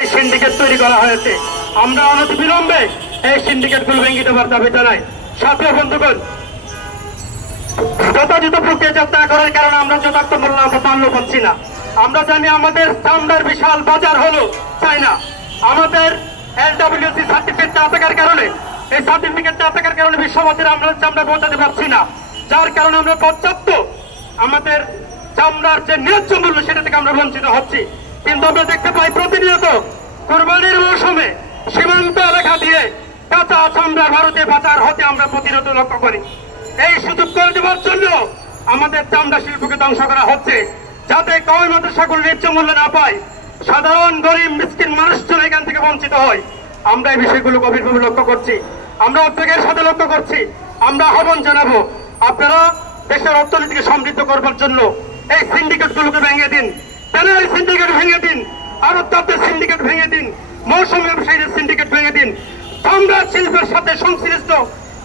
Syndicate তৈরি করা হয়েছে। আমরা অনতি বিলম্বে এই সিন্ডিকেটগুলো ভেঙে দেওয়ার দাবি জানাই। সাথে বন্ধুগণ, যথাযথ প্রক্রিয়াজাত না করার কারণে আমরা যথার্থ মূল্য মূল্য পাচ্ছি না। আমরা জানি আমাদের চামড়ার বিশাল বাজার হলো চাইনা আমাদের এলডব্লিউসি সার্টিফিকেট থাকার কারণে, এই সার্টিফিকেট না থাকার কারণে বিশ্ববাজারে আমরা চামড়া পৌঁছাতে পারছি না। যার কারণে আমরা পর্যাপ্ত আমাদের চামড়ার যে ন্যায্য মূল্য, সেটা থেকে আমরা বঞ্চিত হচ্ছি। কিন্তু আমরা দেখতে পাই প্রতিনিয়ত কোরবানির মৌসুমে সীমান্ত এলাকা দিয়ে কাঁচা চামড়া ভারতে পাচার হতে আমরা প্রতিরোধ লক্ষ্য করি। এই সুযোগ করে দেওয়ার জন্য আমাদের চামড়া শিল্পকে ধ্বংস করা হচ্ছে, যাতে কয় মাদ্রাসাগুলো ন্যায্য মূল্য না পায়। সাধারণ, গরিব, মিসকিন মানুষজন এখান থেকে বঞ্চিত হয়। আমরা এই বিষয়গুলো গভীরভাবে লক্ষ্য করছি। আমরা উদ্বেগের সাথে লক্ষ্য করছি। আমরা আহ্বান জানাব, আপনারা দেশের অর্থনীতিকে সমৃদ্ধ করবার জন্য এই সিন্ডিকেট গুলোকে ভেঙে দিন। প্যানেল সিন্ডিকেট ভেঙে দিন আরবদের সিন্ডিকেট ভেঙে দিন, মৌসুমী ব্যবসায়ীদের সিন্ডিকেট ভেঙে দিন চামড়া শিল্পের সাথে সংশ্লিষ্ট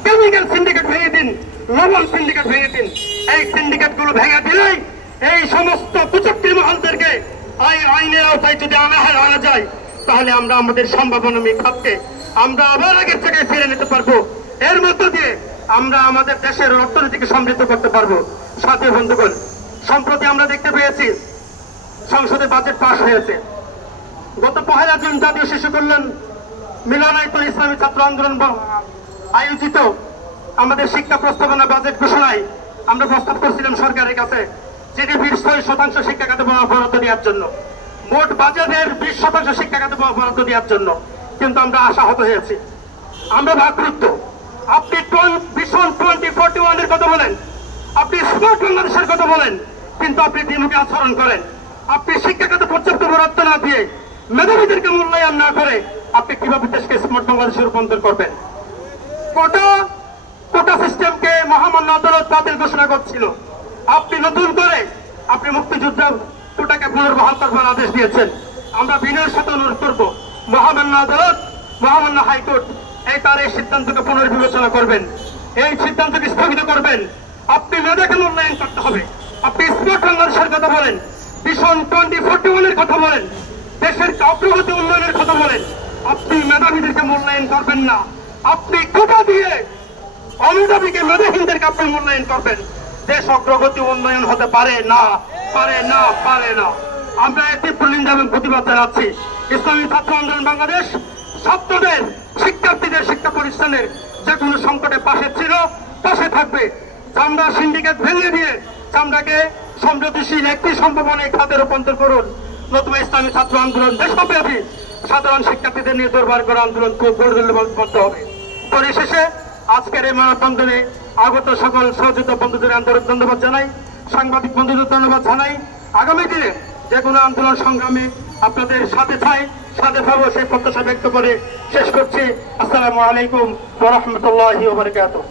কেমিক্যাল সিন্ডিকেট ভেঙে দিন, লবণ সিন্ডিকেট ভেঙে দিন। এই সিন্ডিকেটগুলো ভেঙে দিলেই এই সমস্ত কুচক্রী মহলদেরকে আই- আইনের আওতায় যদি আনা হয়, আনা যায়, তাহলে আমরা আমাদের সম্ভাবনামী খাতকে আমরা আবার আগের জায়গায় ফিরে নিতে পারব। এর মধ্য দিয়ে আমরা আমাদের দেশের অর্থনীতিকে সমৃদ্ধ করতে পারব। সাথে বন্ধুগণ, সম্প্রতি আমরা দেখতে পেয়েছি সংসদে বাজেট পাশ হয়েছে। গত পহেলা জুন জাতীয় শিশু কল্যাণ মিলনায়তন ইসলামী ছাত্র আন্দোলন আয়োজিত আমাদের শিক্ষা প্রস্তাবনা বাজেট ঘোষণায় আমরা প্রস্তাব করছিলাম সরকারের কাছে জিডিপির ছয় শতাংশ শিক্ষা খাতে বরাদ্দ দেওয়ার জন্য। মোট বাজেটের বিশ শতাংশ শিক্ষা খাতে বরাদ্দ দেওয়ার জন্য কিন্তু আমরা আশাহত হয়েছি। আমরা ভাগরুদ্ধ আপনি ভীষণ টোয়েন্টি ফোর্টি ওয়ানের কথা বলেন। আপনি স্মার্ট বাংলাদেশের কথা বলেন, কিন্তু আপনি দ্বিমুখী আচরণ করেন। আপনি শিক্ষাগত পর্যাপ্ত বরাদ্দ না দিয়ে মেধাবীদেরকে মূল্যায়ন না করে আপনি কীভাবে দেশকে স্মার্ট বাংলাদেশে রূপান্তর করবেন? কোটা কোটা সিস্টেমকে মহামান্য আদালত বাতিল ঘোষণা করছিল। আপনি নতুন করে আপনি মুক্তিযুদ্ধ কোটাকে পুনর্বহাল করবার আদেশ দিয়েছেন। আমরা বিনয়ের সাথে অনুরোধ করব, মহামান্য আদালত, মহামান্য হাইকোর্ট এই তার এই সিদ্ধান্তকে পুনর্বিবেচনা করবেন। এই সিদ্ধান্তকে স্থগিত করবেন। আপনি মেধাকে মূল্যায়ন করতে হবে। আপনি স্মার্ট বাংলাদেশের কথা বলেন। ভীষণ টোয়েন্টি ফোর্টি ওয়ানের কথা বলেন। দেশের অগ্রগতি উন্নয়নের কথা বলেন। আপনি মেধাবীদেরকে মূল্যায়ন করবেন না। আপনি কোটা দিয়ে অমেধাবীকে মেধাহীনদেরকে আপনি মূল্যায়ন করবেন। দেশ অগ্রগতি উন্নয়ন হতে পারে না পারে না পারে না। আমরা একটি প্রলিন্দা এবং প্রতিবাদ জানাচ্ছি। ইসলামী ছাত্র আন্দোলন বাংলাদেশ ছাত্রদের, শিক্ষার্থীদের শিক্ষা প্রতিষ্ঠানের যে কোনো সংকটে পাশে ছিল, পাশে থাকবে। চামড়া সিন্ডিকেট ভেঙে দিয়ে চামড়াকে সমৃদ্ধিশীল একটি সম্ভাবনায় খাতে রূপান্তর করুন। নতুন ইসলামী ছাত্র আন্দোলন দেশব্যাপী। সাধারণ শিক্ষার্থীদের নিয়ে দরবার করে আন্দোলন করতে হবে। পরিশেষে, আজকের এই মানববন্ধনে আগত সকল সহযোগিতা বন্ধুদের আন্তরিক ধন্যবাদ জানাই। সাংবাদিক বন্ধুদের ধন্যবাদ জানাই। আগামী দিনে যে কোনো আন্দোলন সংগ্রামে আপনাদের সাথে চাই সাথে থাকব সেই প্রত্যাশা ব্যক্ত করে শেষ করছি। আসসালামু আলাইকুম ওরহমতুল্লাহি ওবরকাত